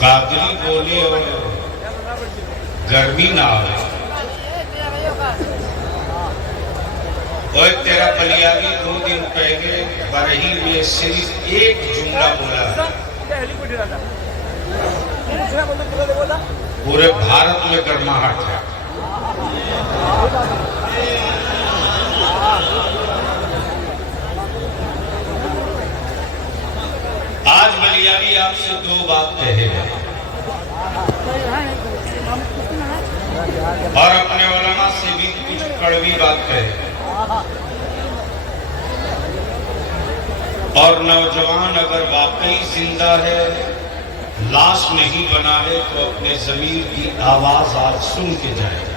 कादरी बोले और गर्मी ना आवे। और तेरा बलियागी 2 दिन पहले बरही में सिर्फ एक जुमला बोला है, पूरे भारत में गर्माहट है। आज बलियागी आपसे 2 बात कहेगा और अपने उलमा से भी कुछ कड़वी बात कहे। और नौजवान अगर वाकई जिंदा है, लाश नहीं बना है, तो अपने ज़मीर की आवाज आज सुन के जाए।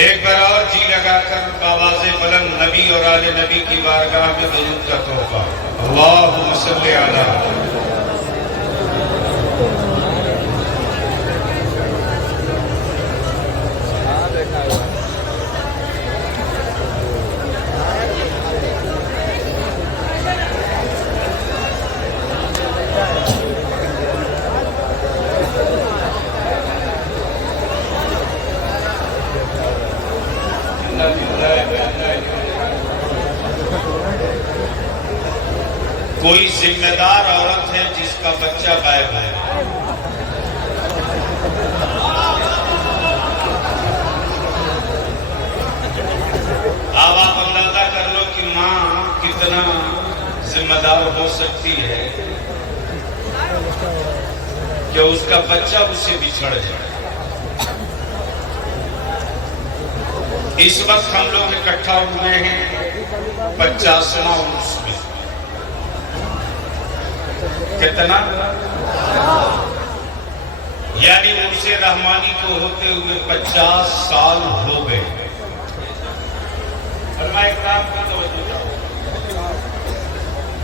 एक बार और जी लगाकर आवाज़े बुलंद नबी और आले नबी की बारगाह में दुरूद का तोहफा। अल्लाहुम्मा सल्ली अला। कोई जिम्मेदार औरत है जिसका बच्चा गायब है। अब आप अंदाजा कर लो कि माँ कितना जिम्मेदार हो सकती है कि उसका बच्चा उससे बिछड़ जाए। इस वक्त हम लोग इकट्ठा हुए हैं 50वां उर्स में। कितना? यानी उर्से रहमानी को होते हुए 50 साल हो गए।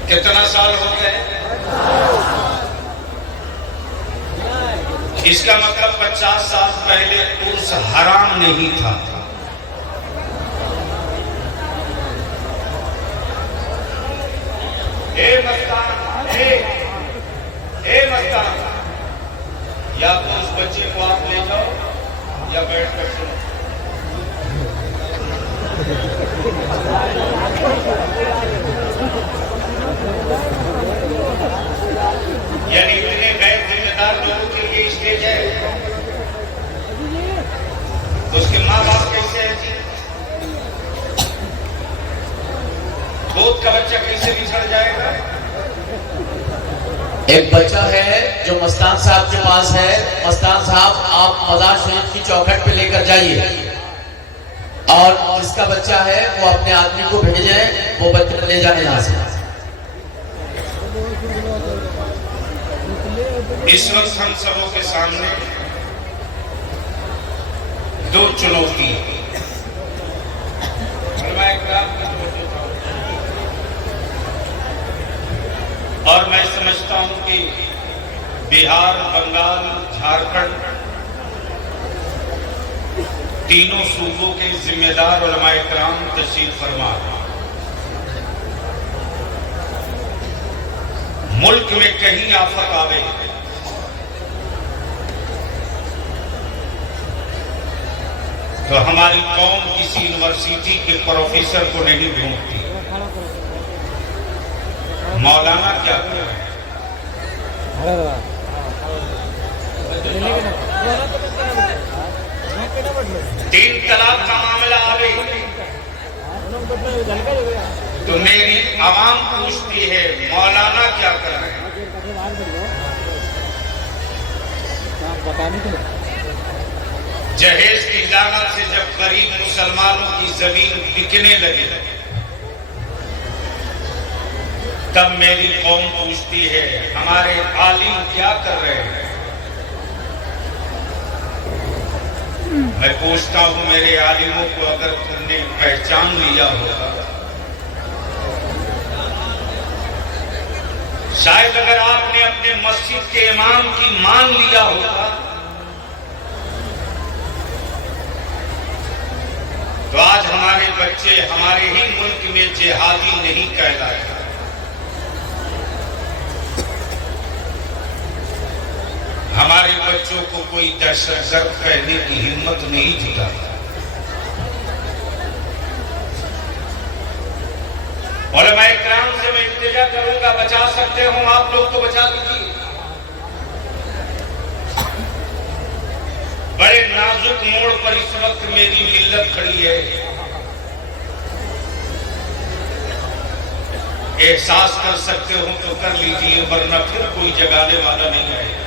कितना साल हो गए? इसका मतलब 50 साल पहले उर्स हराम नहीं था। मस्तान, या तो उस बच्चे को आप ले जाओ या बैठ कर सुनो। यानी इतने गैर जिम्मेदार लोगों के लिए स्टेज है, उसके माँ बाप कैसे है जी? गोद का बच्चा कैसे बिछड़ जाएगा? एक बच्चा है जो मस्तान साहब के पास है। मस्तान साहब, आप मज़ार शरीफ की चौखट पे लेकर जाइए और जिसका बच्चा है वो अपने आदमी को भेजें, वो बच्चा ले जाने यहाँ से। इस वक्त हम सबों के सामने 2 चुनौती है। और मैं समझता हूं कि बिहार, बंगाल, झारखंड तीनों सूबों के जिम्मेदार उलमाए किराम तशरीफ फरमा। मुल्क में कहीं आफत आवे तो हमारी कौम किसी यूनिवर्सिटी के प्रोफेसर को नहीं ढूंढती। मौलाना क्या कर रहे हैं? 3 तलाक का मामला आवे तो मेरी आवाम पूछती है मौलाना क्या कर रहे हैं? जहेज की लानत से जब गरीब मुसलमानों की जमीन बिकने लगी तब मेरी कौम पूछती है हमारे आलिम क्या कर रहे हैं? मैं पूछता हूं मेरे आलिमों को, अगर तुमने पहचान लिया होगा, शायद अगर आपने अपने मस्जिद के इमाम की मान लिया होगा, तो आज हमारे बच्चे हमारे ही मुल्क में जिहादी नहीं कहलाए। हमारे बच्चों को कोई दहशतगर्द कहने की हिम्मत नहीं जुटाता। उलमा इकराम से मैं इल्तिजा करूंगा, बचा सकते हो आप लोग तो बचा दीजिए। बड़े नाजुक मोड़ पर इस वक्त मेरी मिल्लत खड़ी है। एहसास कर सकते हो तो कर लीजिए, वरना फिर कोई जगाने वाला नहीं आएगा।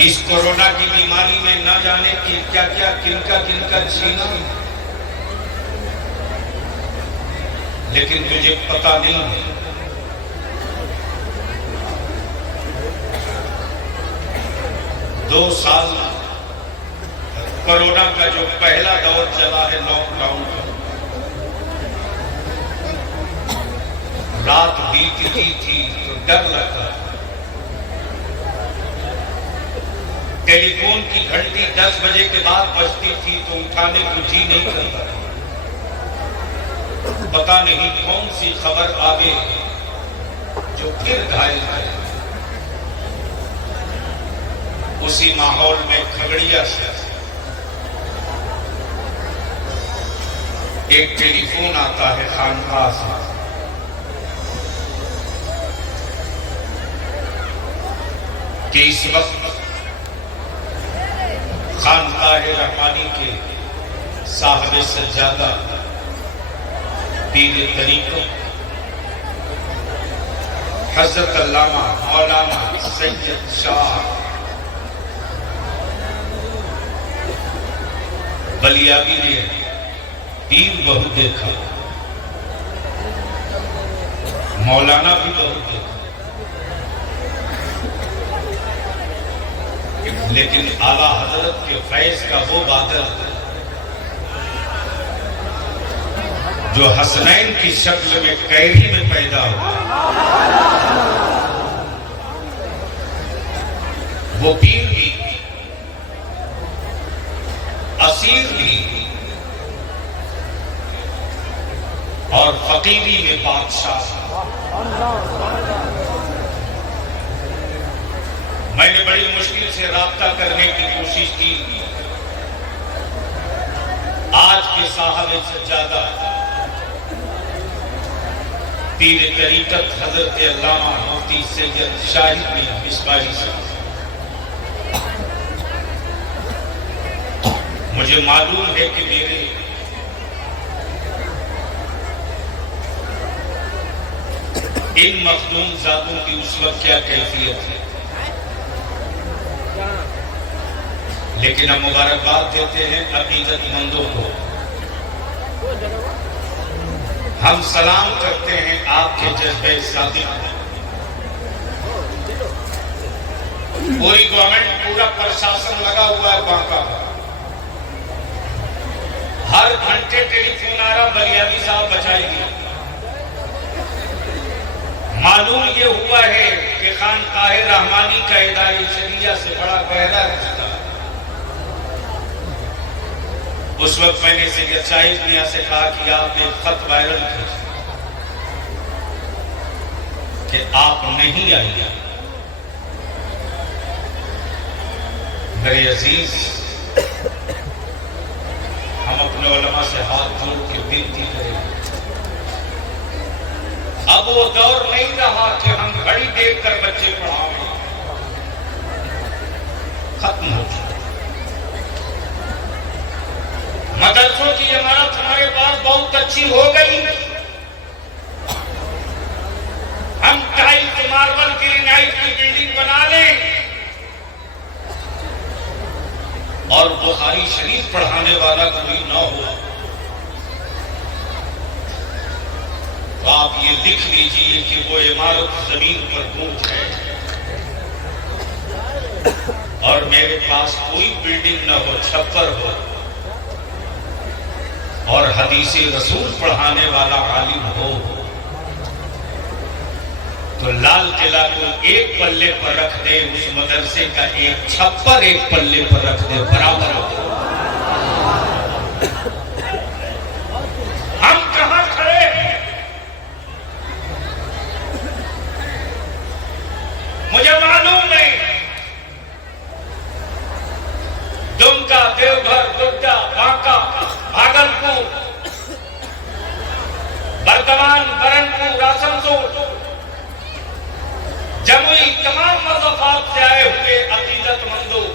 इस कोरोना की बीमारी में न जाने कि क्या क्या किनका छीना, लेकिन तुझे पता नहीं है। दो साल कोरोना का जो पहला दौर चला है, लॉकडाउन का, रात बीतती थी तो डर लगता था। टेलीफोन की घंटी 10 बजे के बाद बजती थी तो उठाने को जी नहीं करता। पता नहीं कौन सी खबर आगे जो फिर घायल है। उसी माहौल में खगड़िया से एक टेलीफोन आता है खानकाह से, कि इस वक्त खानकाह रहमानी के साहिब सज्जादा पीर तरीक़त हज़रत अल्लामा मौलाना सैयद शाह बलियाबी ने पीर बहुत देखा, मौलाना भी बहुत देखा, लेकिन आला हजरत के फैज का वो बादल जो हसनैन की शक्ल में कैरी में पैदा हुआ, वो पीर भी, असीर भी और फकीरी में बादशाह। मैंने बड़ी मुश्किल से राब्ता करने की कोशिश की। आज के साहिब सज्जादा पीर तरीक़त हज़रत अल्लामा मुफ्ती सैयद शाहिद बिन मिसबाही साहब, मुझे मालूम है कि मेरे इन मखदूम ज़ातों की उस वक्त क्या कैफियत है, लेकिन हम मुबारकबाद देते हैं अकीदतमंदों को। हम सलाम करते हैं आपके जज्बे सादिक को। पूरी गवर्नमेंट, पूरा प्रशासन लगा हुआ है बांका। हर घंटे टेलीफोन आ रहा, बलियाबी साहब बचाइए। मालूम ये हुआ है कि खानकाह रहमानी का इदारे शरिया से बड़ा गहरा रिश्ता। उस वक्त मैंने सैयद शाहिद मियां से कहा कि आपने खत वायरल किया कि आप नहीं आइए। मेरे अजीज, हम अपने उलमा से हाथ जोड़ के विनती करें। अब वो दौर नहीं रहा कि हम घड़ी देखकर बच्चे पढ़ाएं, खत्म हो चुका। मदरसों की इमारत हमारे पास बहुत अच्छी हो गई। हम टाइल्स मार्बल ग्रेनाइट की बिल्डिंग बना लें और बुखारी शरीफ पढ़ाने वाला कोई न हो, तो आप ये लिख लीजिए कि वो इमारत जमीन पर गूंज है। और मेरे पास कोई बिल्डिंग न हो, छप्पर हो और हदीसे रसूल पढ़ाने वाला आलिम हो, तो लाल किला को एक पल्ले पर रख दे, उस मदरसे का एक छप्पर एक पल्ले पर रख दे, बराबर हो। हम कहां खड़े हैं? मुझे मालूम नहीं, दुमका, देवघर, गोड्डा, बांका, भागलपुर, बर्दवान, बरनपुर, आसनसोल, जमुई, तमाम मज़ाफ़ात से आए हुए अकीदतमंदों,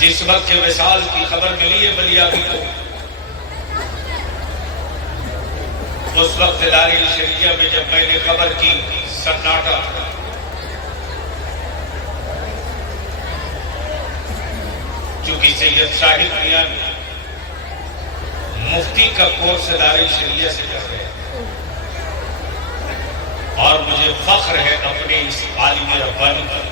जिस वक्त के विशाल की खबर मिली है बलियाबी को, उस वक्त दारिल शरीया में जब मैंने खबर की, सन्नाटा, क्योंकि सैयद साहिब मियां मुफ्ती का कोर्स दारिल शरीया से कर रहे हैं और मुझे फख्र है अपने इस आलिम रब्बानी पर,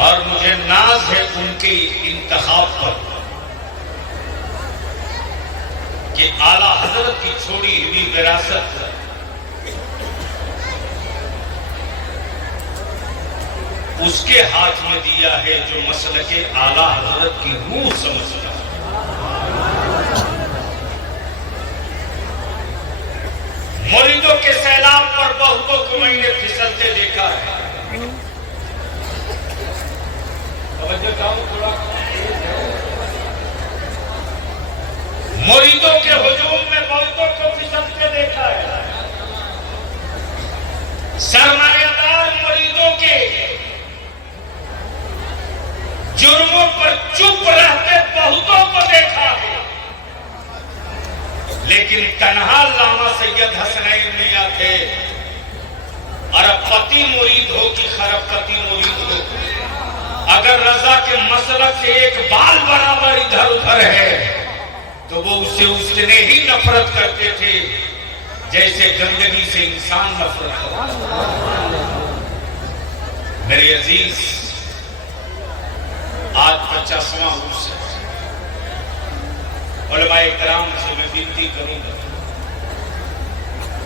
और मुझे नाज है उनके इंतखाब पर कि आला हजरत की छोड़ी हुई विरासत उसके हाथ में दिया है जो मसलके आला हजरत की रूह समझता है। मुरीदों के सैलाब पर बहुतों को मैंने फिसलते देखा है। मुरीदों के हुजूम में बहुतों को फिसलते देखा है। सरमायादार मुरीदों के जुर्मों पर चुप रहते बहुतों को देखा है, लेकिन तन्हा लामा सैयद हसनैन मियां थे। अरबपति मुरीद हो कि खरबपति मुरीद हो, अगर रजा के मसलक से एक बाल बराबर इधर उधर है तो वो उससे उतने ही नफरत करते थे जैसे गंदगी से इंसान नफरत करता है। मेरे अजीज, आज 50वां उर्स है। उलमाए किराम से मैं विनती करूंगा,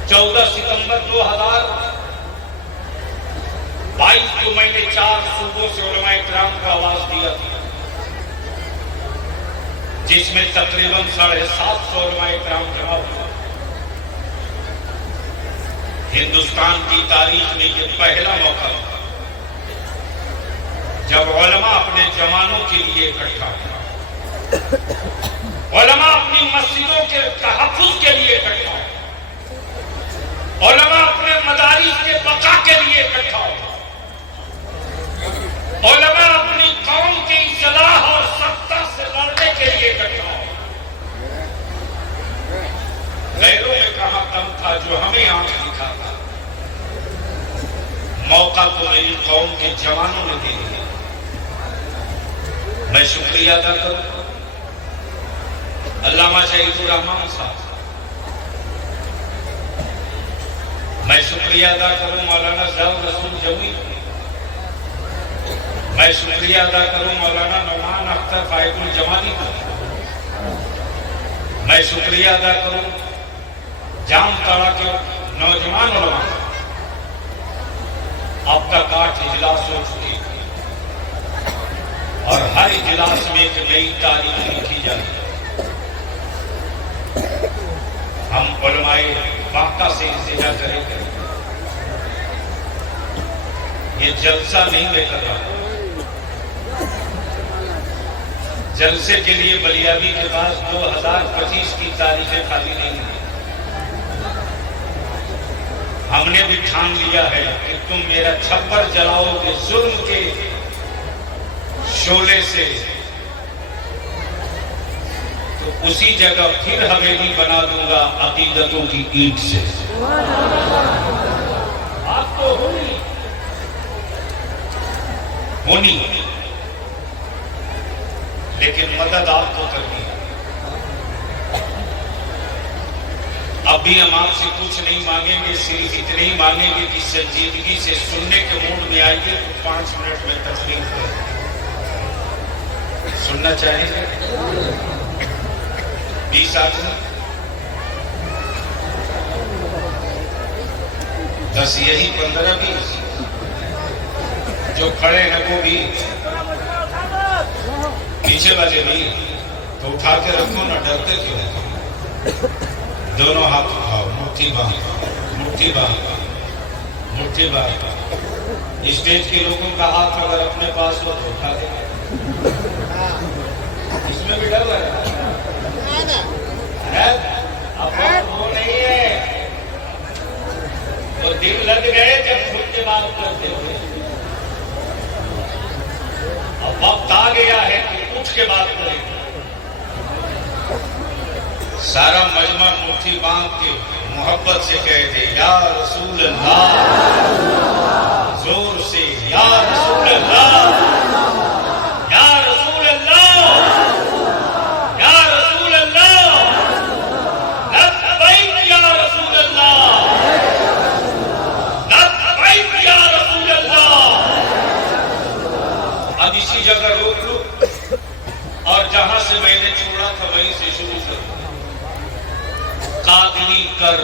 14 सितंबर 2022 को मैंने 4 सूबों से उलमाए किराम को आवाज दिया था, जिसमें तकरीबन 750 उलमाए किराम जमा हुआ। हिंदुस्तान की तारीख में यह पहला मौका था जब उलमा अपने जवानों के लिए इकट्ठा हुआ, उलमा अपनी मस्जिदों के तहफ्फुज़ के लिए इकट्ठा हुआ, उलमा अपने मदारिस के बका के लिए इकट्ठा हुआ, उलमा अपनी कौम की इस्लाह और सत्ता से लड़ने के लिए इकट्ठा हुआ। गैरों में कहां दम था जो हमें आंख दिखा था। मौका तो मेरी कौम के जवानों ने दे दिया। मैं शुक्रिया अदा करूं अल्लामा शहीदुर रहमान साहब, मैं शुक्रिया अदा करूं मौलाना ज़ौर रसूल जमी, मैं शुक्रिया अदा करूं मौलाना नौमान अख्तर फायदुल जमाली को, मैं शुक्रिया अदा करूं जामताड़ा के नौजवान उलमा। अब तक 8 इजलास हो चुके और हर इजलास में एक नई तारीख लिखी जाती है। हम उलमाए बांका से इंतजार करेंगे। ये जलसा नहीं मैं कर रहा, जलसे के लिए बलियाबी के पास 2025 की तारीखें खाली नहीं है। हमने भी ठान लिया है कि तुम मेरा छप्पर जलाओगे जुल्म के शोले से, तो उसी जगह फिर हवेली बना दूंगा अकीदतों की ईंट से। आप तो होनी, लेकिन मदद आपको करनी है। अब भी हम आपसे कुछ नहीं मांगेंगे, सिर्फ इतने ही मांगेंगे कि संजीदगी से सुनने के मूड में आइए तो 5 मिनट में तकलीफ है। सुनना चाहेंगे 20 आदमी, बस यही 15-20 जो खड़े हैं वो भी, पीछे वाले भी, तो उठा के रखो ना, डरते क्यों हैं? दोनों हाथ उठाओ, मुट्ठी बांध, मुट्ठी बांध, मुट्ठी बांध। स्टेज के लोगों का हाथ अगर अपने पास हो तो उठा दे। इसमें भी डर लग रहा है, अब वो नहीं है, तो दिन लग गए जब खुद के बात करते हुए। अब वक्त आ गया है कि उठ के बात करें। सारा मजमा मुट्ठी बांध के मोहब्बत से कह दे, या रसूल अल्लाह, जोर से या रसूल अल्लाह, या रसूल अल्लाह, या रसूल अल्लाह, लब्बैक या रसूल अल्लाह, लब्बैक या रसूल अल्लाह। अब इसी जगह रोक लो और जहां से मैंने छोड़ा था वहीं से शुरू करो। कादरी कर,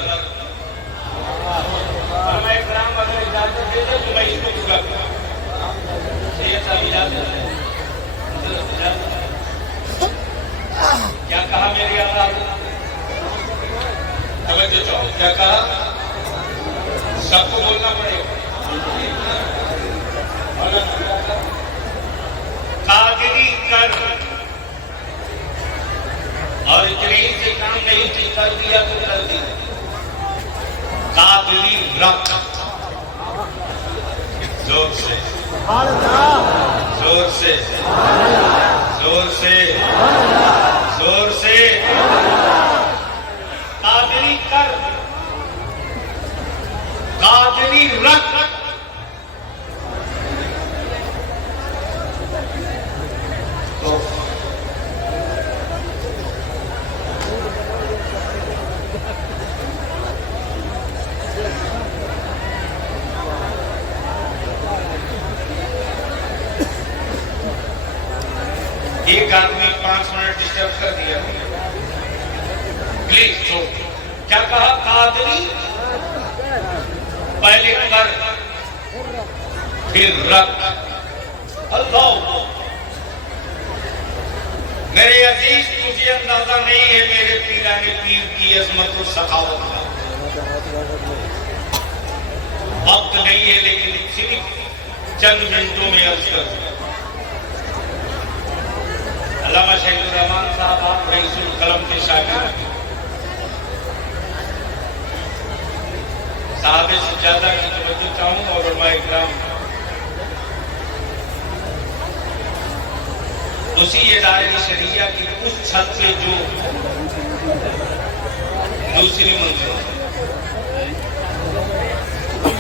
मैं इकराम अगर इजाजत दे दे तो मैं इसको पूरा करूं। ये सब इजाजत है, क्या कहा मेरी आवाज? समझ जाओ क्या कहा, सबको बोलना पड़ेगा। कादरी कर, और इतने से काम नहीं थी, कर दिया तो कर दिया। कादरी रख, जोर से, जोर से, जोर से, जोर से। कादरी कर, कादरी रख, एक आदमी 5 मिनट डिस्टर्ब कर दिया, प्लीज छोड़। क्या कहा? कादरी पहले कर फिर रख। अल्लाह, मेरे अजीज, तुझे अंदाजा नहीं है मेरे पीराने पीर की अजमत और सखावत का। वक्त नहीं है लेकिन सिर्फ चंद मिनटों में अर्ज कर। अल्लामा शहीदुर रहमान साहब आप रईसुल कलम के शागिर्द, साहब सज्जादा की तवज्जो चाहूं और उलमा इकराम, उसी इदारे शरिया की उस छत से जो दूसरी मंजिल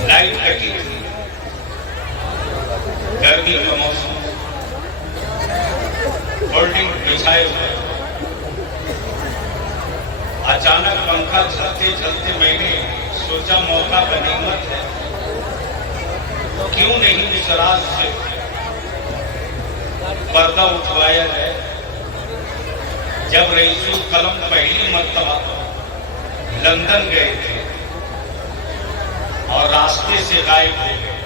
लाइट कटी थी, गर्मी का मौसम, होल्डिंग बिछाए हुए, अचानक पंखा चलते चलते मैंने सोचा मौका गनीमत है, क्यों नहीं मिसराज से पर्दा उठवाया जाए। जब रईसुल कलम पहली मर्तबा लंदन गए थे और रास्ते से गायब हो गए,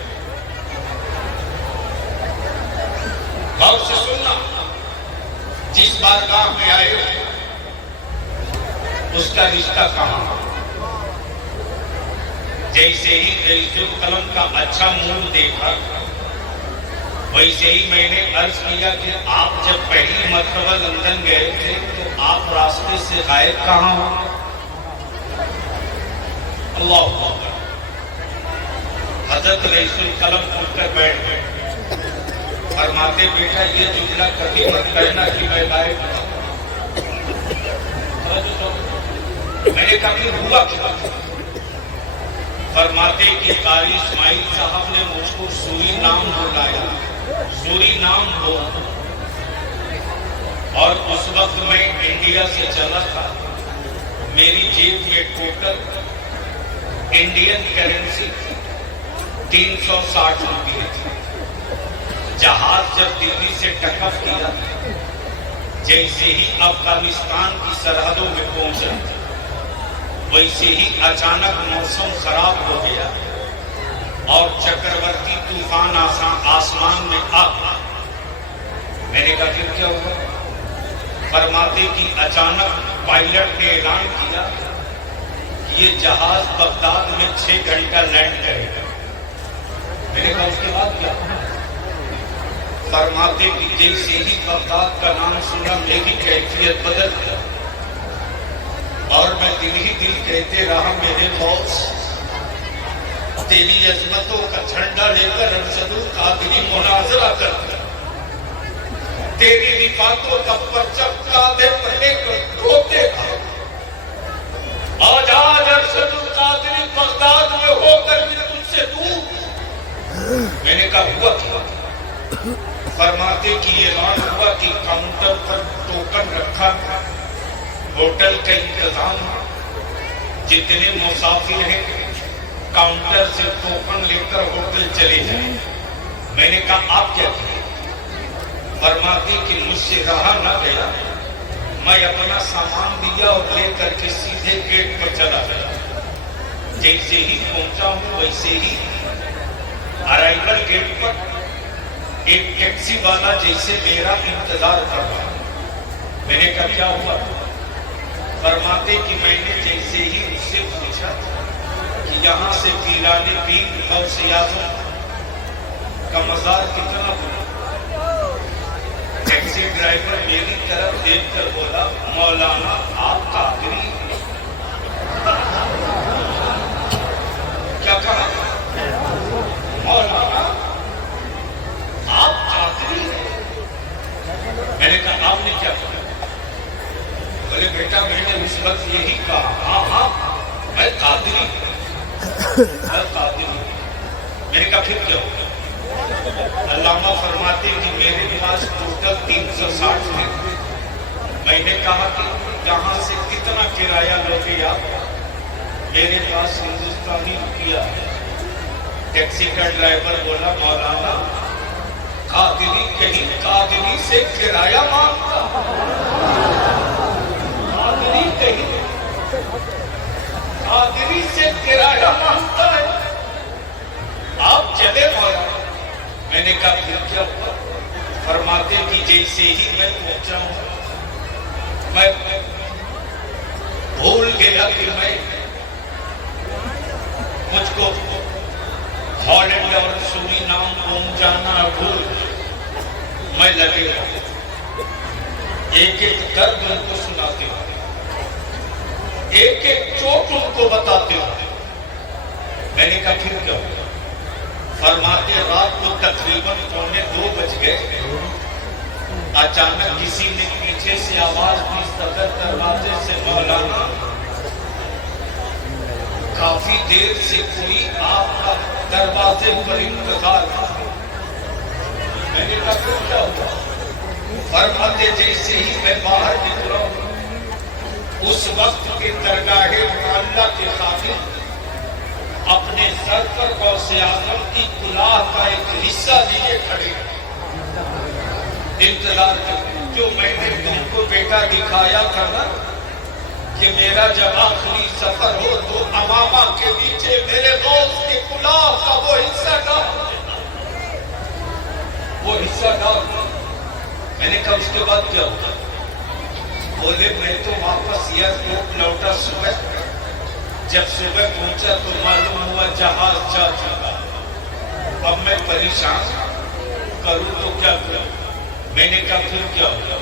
गौर से सुनना, जिस बारगाह में आए उसका रिश्ता कहां। जैसे ही रईसुल कलम का अच्छा मूड देखा, वैसे ही मैंने अर्ज किया कि आप जब पहली मर्तबा लंदन गए थे तो आप रास्ते से गायब कहां हो? अल्लाह अकबर। हजरत रईसुल कलम उठकर बैठ गए, फरमाते बेटा ये जुमला कभी मत कहना कि मैं गायब हूं। मैंने कभी हुआ क्या? फरमाते कि कारी इस्माइल साहब ने मुझको सूरी नाम बुलाया, सूरी नाम हो, और उस वक्त मैं इंडिया से चला था, मेरी जेब में टोटल इंडियन करेंसी 360 रुपये थी। जहाज जब दिल्ली से टकअप किया, जैसे ही अफगानिस्तान की सरहदों में पहुंचा, वैसे ही अचानक मौसम खराब हो गया और चक्रवर्ती तूफान आसमान में आ गया। मैंने कहा फिर क्या हुआ? फरमाते कि अचानक पायलट ने ऐलान किया कि ये जहाज बगदाद में 6 घंटा लैंड करेगा। मैंने कहा उसके बाद क्या? फरमाते कि जैसे ही बगदाद का नाम सुना, मेरी कैफियत बदल गया और मैं दिल ही दिल कहते रहा, मेरे बॉस तेरी अजमतों का झंडा लेकर अरशदुल कादरी मुनाजरा करता, तेरी रिफातों का परचम कांधे पर लेकर ढोते रहा। आज अरशदुल कादरी बगदाद में होकर भी तुझसे दूर। मैंने कहा हुआ क्या? फरमाते कि ऐलान हुआ कि काउंटर पर टोकन रखा, होटल का इंतजाम, जितने मुसाफिर हैं काउंटर से टोकन लेकर होटल चले जाए। मैंने कहा आप क्या करें? फरमाते कि मुझसे रहा न गया, मैं अपना सामान दिया और लेकर के सीधे गेट पर चला गया। जैसे ही पहुंचा हूं वैसे ही अराइवल गेट पर एक टैक्सी वाला जैसे मेरा इंतजार कर रहा। मैंने कहा क्या हुआ? फरमाते कि मैंने जैसे ही उससे पूछा कि यहाँ से पीराने पीर और सियासों का मजार कितना हुआ, टैक्सी ड्राइवर मेरी तरफ देखकर बोला, मौलाना आप कादरी। क्या कहा? मौलाना आप कादरी? मैंने कहा आपने क्या कहा? बोले बेटा मैंने उस वक्त यही कहा, हाँ हाँ मैं कादरी, मैं कादरी। मैंने कहा फिर क्या होगा? अल्लामा फरमाते कि मेरे पास टोटल 360 थे। मैंने कहा कि यहाँ से कितना किराया लोगे आप? मेरे पास हिंदुस्तानी रुपया है। टैक्सी का ड्राइवर बोला, मौलाना कादरी कहीं कादरी से किराया मांगता, कादरी कहीं कादरी से किराया मांगता है, आप चले मौलाना। मैंने कहा फिर क्या हुआ? फरमाते कि जैसे ही मैं पहुंचा हूं, मैं भूल गया कि मैं मुझको हॉलैंड और सूरीनाम पहुंचाना भूल, मैं लगे एक एक दर्द उनको सुनाते हुए, एक एक चोट उनको बताते हुए। मैंने कहा फिर क्या हुआ? फरमाते रात को तकरीबन 1:45 बज गए। अचानक किसी ने पीछे से आवाज दी, सदर दरवाजे से, मौलाना काफी देर से कोई आपका दरवाजे पर इंतजार। मैंने कहा फिर क्या हुआ? फरमाते जैसे ही मैं बाहर निकला, उस वक्त के दरगाहे अल्लाह के खातिर अपने सर पर गौसे आजम की कुलाह का एक हिस्सा लिए खड़े इंतजार करते। जो मैंने तुमको बेटा दिखाया था ना कि मेरा जब आखिरी सफर हो तो अमामा के नीचे मेरे गौस के कुलाह का वो हिस्सा डाल, वो हिस्सा डाल। मैंने कहा उसके बाद क्या होता? बोले मैं तो वापस एयरपोर्ट लौटा सुबह। जब सुबह पहुंचा तो मालूम हुआ जहाज जा चुका। अब मैं परेशान करूं तो क्या करूं? मैंने कहा फिर क्या होगा?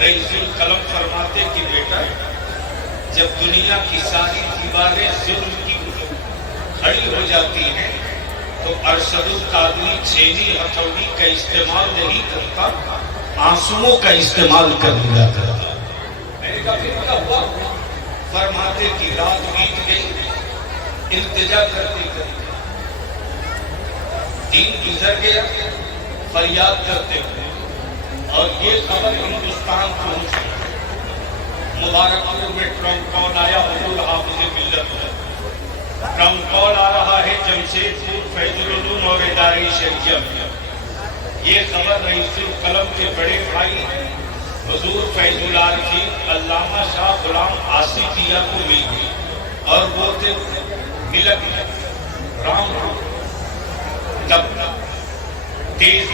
रईसुल कलम फरमाते कि बेटा जब दुनिया की सारी दीवारें जुल्म की खड़ी हो जाती हैं तो अरशदुल कादरी छेनी हथौड़ी का इस्तेमाल नहीं करता, आंसुओं का इस्तेमाल कर लिया करता। मैंने कहा फिर क्या हुआ? फरमाते की रात बीत गई, इल्तिजा करते करते दिन गुजर गया, फरियाद करते हुए, और ये खबर हिंदुस्तान पहुंच गई। मुबारकपुर में ट्रंक कॉल आया, हुजूर हाफिज़ मिल्लत ट्रंक कॉल आ रहा है जमशेदपुर फैजुल उलूम और इदारे शरिया में। ये खबर रईसुल कलम के बड़े भाई हुजूर फैजुल आरिफीन अल्लामा शाह गुलाम आसिफिया को मिल गई और वो दिन मिलक रामपुर तब तेज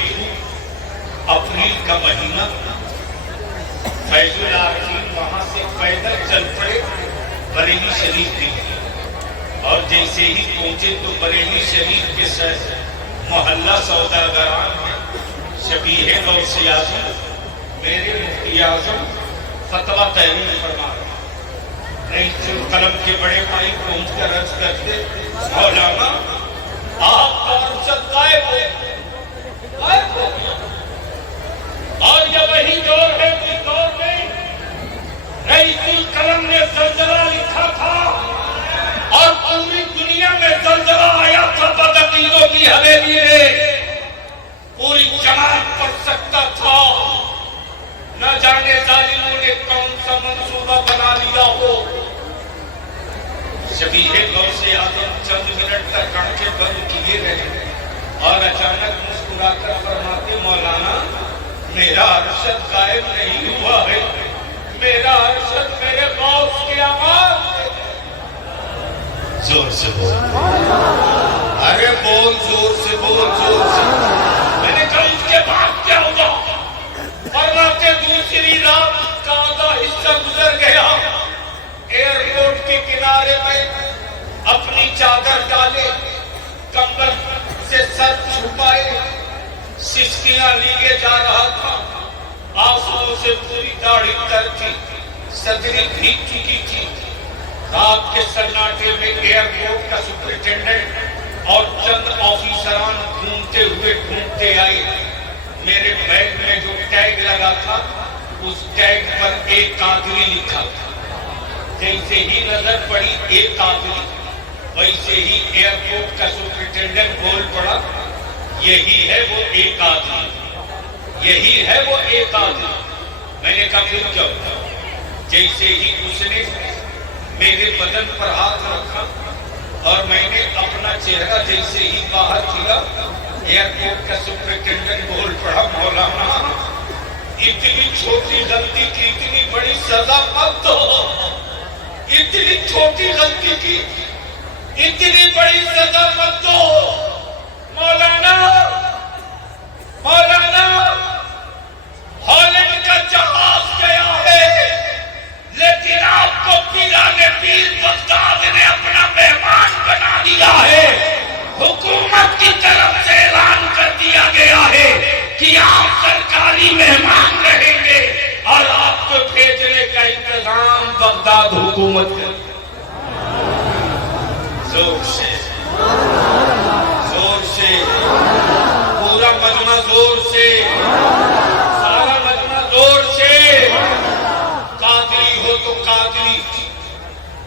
अप्रैल का महीना। फैजुल आरिफीन वहां से पैदल चल पड़े बरेली शरीफ के लिए और जैसे ही पहुंचे तो बरेली शरीफ के मोहल्ला सौदागरान में शबीह गौस आज़म मेरे मुफ्ती आज़म फतवा तहरीर फरमा रईसुल कलम के बड़े भाई पहुंच कर अर्ज करते, मौलाना आपका रुखसत गायब हो गया। और जब वही दौर है उस दौर में रईसुल कलम ने जलजला लिखा था और पूरी दुनिया में जलजला आया था। बदअकीदों की हवेली में पूरी जमात पड़ सकता था। न जाने जालिमों ने कौन सा मंसूबा बना लिया हो। शबीह गौस आज़म चंद मिनट तक आंखें बंद किए रहे और अचानक मुस्कुराकर फरमाते, मौलाना मेरा अरशद गायब नहीं हुआ है, मेरा अरशद मेरे गौस की आवाज है। जोर से बोल, अरे बोल, जोर से बोल, जोर से। मैंने कहा इसके बाद क्या होगा? फरमाते दूसरी रात का आधा हिस्सा गुजर गया। एयरपोर्ट के किनारे में अपनी चादर डाले, कंबल से सर छुपाए, सिसकियां लिए जा रहा था। आंसुओं से पूरी दाढ़ी तर थी, सदरी भीग चुकी थी। रात के सन्नाटे में एयरपोर्ट का सुपरिटेंडेंट और चंद ऑफिसरान घूमते आए। मेरे बैग में जो टैग लगा था उस टैग पर एक कादरी लिखा था। जैसे ही नजर पड़ी एक कादरी, वैसे ही एयरपोर्ट का सुपरिटेंडेंट बोल पड़ा, यही है वो एक आदमी, यही है वो एक आदमी। मैंने कहा फिर क्या? जैसे ही उसने मेरे बदन पर हाथ रखा और मैंने अपना चेहरा जैसे ही बाहर किया, एयरपोर्ट का सुपरिटेंडेंट बोल पड़ा, मौलाना इतनी छोटी गलती की इतनी बड़ी सजा मत दो। इतनी छोटी गलती की इतनी बड़ी सजा मत दो। मौलाना मौलाना हॉलैंड का जहाज गया है, लेकिन आपको पीराने पीर बगदाद ने अपना मेहमान बना दिया है। हुकूमत की तरफ से ऐलान कर दिया गया है कि आप सरकारी मेहमान रहेंगे और आपको भेजने का इंतजाम बगदाद हुकूमत करे। जोर से पूरा मजमा जोर से, सारा मजमा जोर से। कादरी हो तो कादरी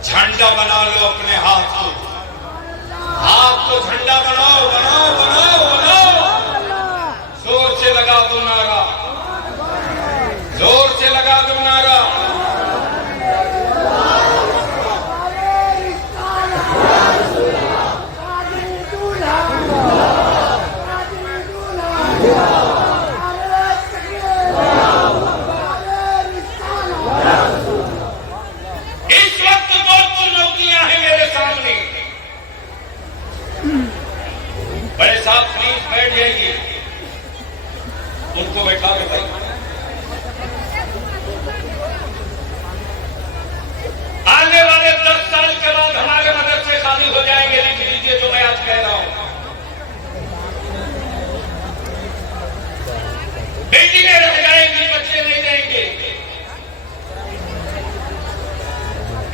झंडा बना लो अपने हाथ को, हाथ को झंडा बनाओ, बनाओ, बनाओ, बनाओ। जोर से लगा दो नारा, जोर से लगा दो नारा। इस वक्त दो चुनौतियां हैं मेरे सामने। बड़े साहब प्लीज बैठ जाइए, उनको बैठा के भाई। आने वाले 10 साल के बाद हमारे मदरसे खाली हो जाएंगे, लिख लीजिए जो मैं आज कह रहा हूं। बिल्डिंगें रह जाएंगी, बच्चे नहीं जाएंगे,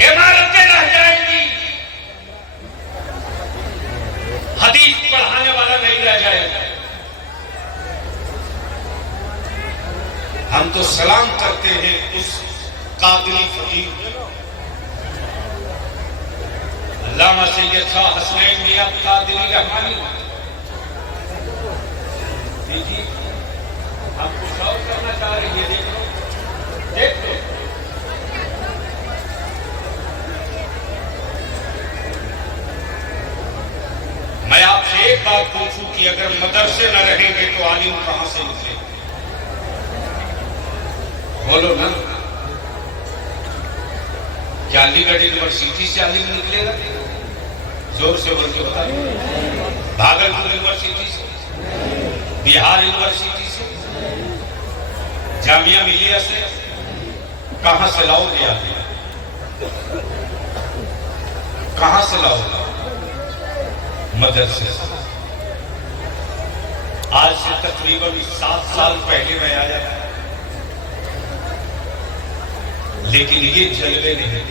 इमारतें रह जाएंगी, हदीस पढ़ाने वाला नहीं रह जाएगा। हम तो सलाम करते हैं उस कादरी फकीर अल्लामा सैयद शाह हसनैन मियां कादरी रहमानी। देखिए हम कुछ और करना चाह रहे हैं, देख लो, देख लो। बात पूछूं कि अगर मदरसे न रहेंगे तो आलिम कहां से निकले? बोलो ना, क्या अलीगढ़ यूनिवर्सिटी से आलिम निकलेगा? जोर से बोल के बता। भागलपुर यूनिवर्सिटी से, बिहार यूनिवर्सिटी से, जामिया मिलिया से, कहां से लाओगे आप? कहां से लाओगे? मदरसे से। आज से तकरीबन 7 साल पहले मैं आया था, लेकिन ये जलवे नहीं।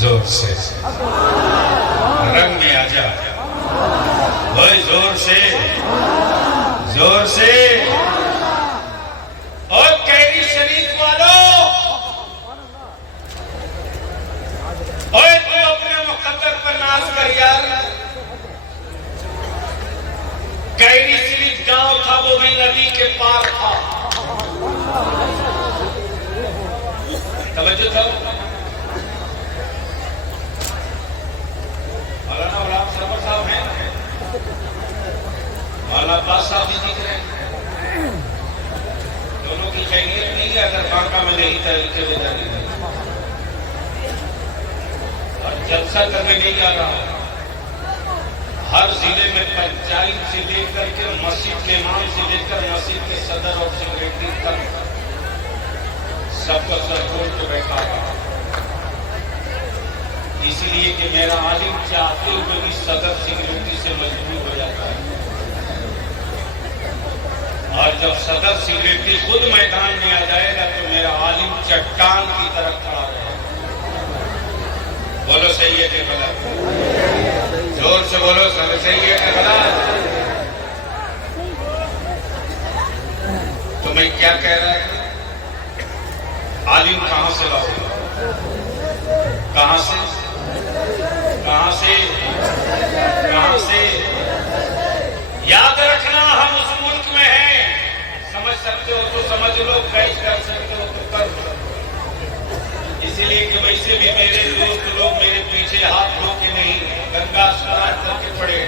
जोर से रंग में आ जा, वही जोर से, जोर से। और कैरी शरीफ वालों, और तू अपने मुकद्दर पर नाज कर यार। कैरी शरीफ गांव था, वो भी नदी के पार था। तवज्जो था। मौलाना गुलाम सरवर साहब हैं, मौलाना अब्बास साहब भी दिख रहे हैं। दोनों की खैरियत नहीं है अगर बांका में नहीं तरीके में जाने दें। और जलसा करने नहीं आ रहा हूं। हर जिले में पंचायत से लेकर के मस्जिद के इमाम से लेकर मस्जिद के सदर और सेक्रेटरी तक सबका सर छोड़ के बैठा था, इसलिए कि मेरा आलिम चाहते हुए भी सदर सेक्रेटरी से मजबूर हो जाता है। और जब सदर सेक्रेटरी खुद मैदान में आ जाएगा तो मेरा आलिम चट्टान की तरफ खड़ा रहेगा। बोलो सही है कि गलत? जोर से बोलो, सही है कि गलत? तो मैं क्या कह रहा है? आलिम कहां से लाओगे? कहां से? कहां से? कहां से? याद रखना, हम उस मुल्क में हैं। समझ सकते हो तो समझ लो, कैच कर सकते हो तो कर लो। इसीलिए कि वैसे भी मेरे दोस्त लोग मेरे पीछे हाथ धो के नहीं, गंगा स्नान करके पड़े।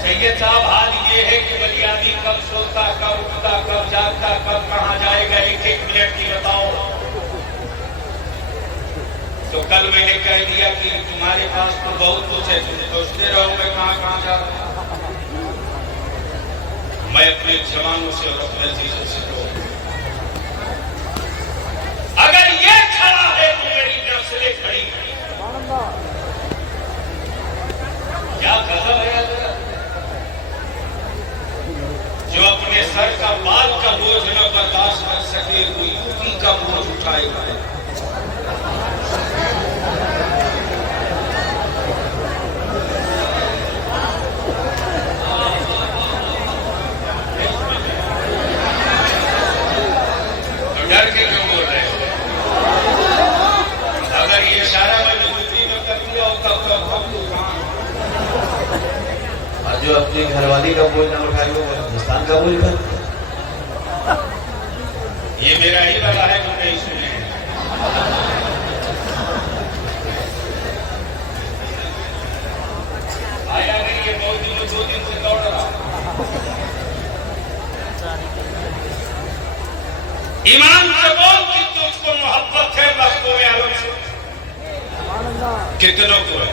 सैयद साहब, हाल ये है कि बलियादी कब सोता, कब उठता, कब जागता, कब कहां जाएगा, एक एक मिनट की बताओ। तो कल मैंने कह दिया कि तुम्हारे पास तो बहुत कुछ है, तुम सोचते रहो मैं कहां कहां जा रहा हूं। मैं अपने जवानों से और अपने चीजों से कहूं, अगर ये खड़ा है तो मेरी नस्लें खड़ी है। क्या गजब है? जो अपने सर का बाल का बोझ न बर्दाश्त कर सके, वो यूपी का बोझ उठाएगा। तो डर के क्यों बोल रहे हो? अगर ये इशारा मैंने यूपी में कर दिया होता तो अब हम लोग कहां? जो अपनी घरवाली का बोझ न उठाए वो हिंदुस्तान का बोझ था। ये मेरा ही वाला है, जो नहीं सुने। आया नहीं, ये 2 दिन से दौड़ रहा। ईमान से बोल कि तुझको मोहब्बत है वक्तों में आलम से। कितनों को है?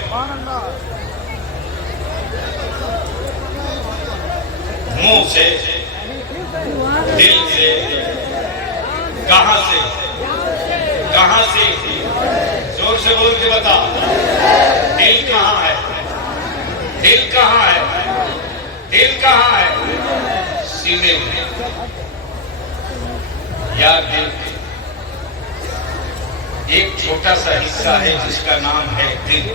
मुंह से, दिल से, कहां से? कहां से? जोर से बोल के बता। दिल कहां है? दिल कहां है? दिल कहां है? सीने में। यार, दिल एक छोटा सा हिस्सा है जिसका नाम है दिल।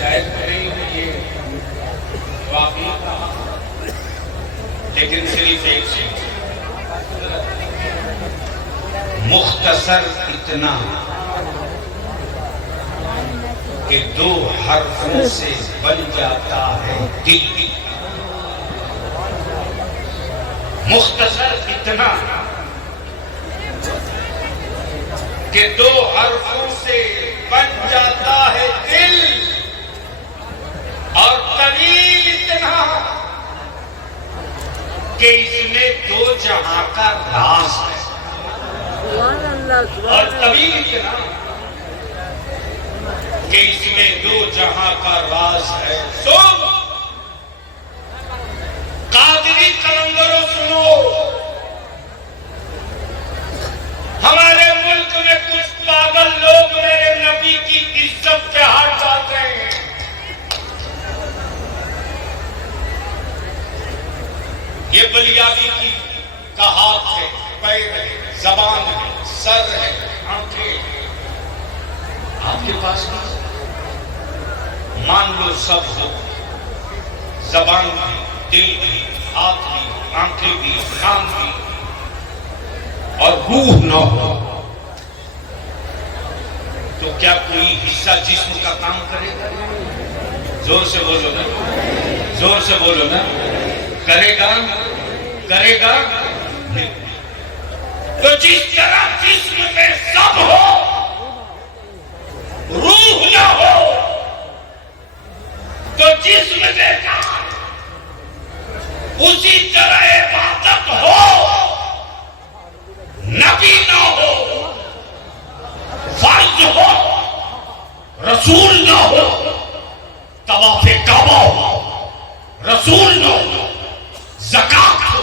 शायद नहीं ये वाकई कहा, लेकिन सिर्फ एक चीज, मुख्तसर इतना कि 2 हर्फों से बन जाता है दिल। मुख्तसर इतना कि दो हरफों से बन जाता है दिल, और तवील इतना कि इसमें दो जहां का राज है, और तवील इतना कि इसमें दो जहां का राज है। सुन कादरी कलंदरों, सुनो, हमारे मुल्क में कुछ पागल लोग मेरे नबी की इज्जत पे हाथ डालते हैं। ये बलियादी की का हाथ है, पैर है, जबान है, सर है, आंखें आपके पास नहीं। मान लो सब हो, जबान भी, दिल भी, हाथ भी, आंखें भी, कान भी, और रूह न हो, तो क्या कोई हिस्सा जिस्म का काम करेगा? जोर से बोलो ना, जोर से बोलो ना। करेगा? करेगा नहीं। तो जिस तरह जिस्म में सब हो, रूह न हो, तो जिस्म में जान, उसी तरह इबादत हो, नबी न हो, फर्ज हो, रसूल न हो, तवाफे काबा हो, रसूल न हो, ज़कात हो,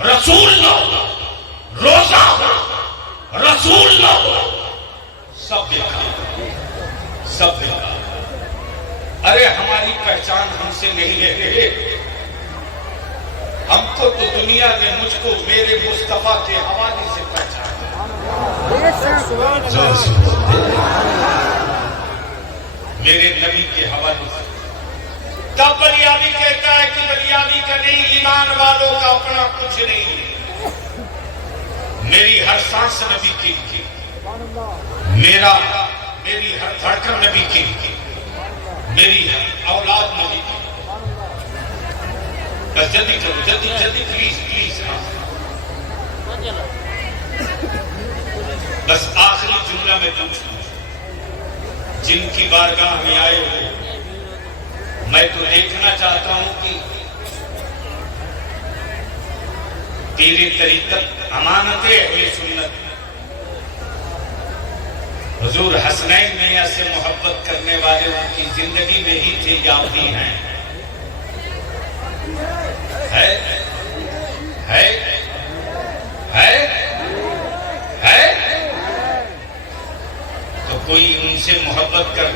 रसूल न हो, रोजा हो, रसूल न हो, सब देखा, सब देखा। अरे हमारी पहचान हमसे नहीं ले रहे, हमको तो दुनिया ने मुझको मेरे मुस्तफा के हवाले से पहचाना। मेरे नबी के हवाले से। तब बलियादी कहता है कि बलियादी का नहीं, ईमान वालों का अपना कुछ नहीं। मेरी हर सांस नबी की, मेरी हर धड़कन नबी की, मेरी औलाद नबी की। बस जल्दी करो, जल्दी जल्दी, प्लीज प्लीज। बस आखिरी जुमला में पूछूं, जिनकी बारगाह में आए हो, मैं तो देखना चाहता हूं कि तेरे तरीक़त अमानते अहले सुन्नत हुजूर हसनैन मियां से मोहब्बत करने वाले उनकी जिंदगी में ही थे या भी हैं? है है है है तो कोई उनसे मोहब्बत कर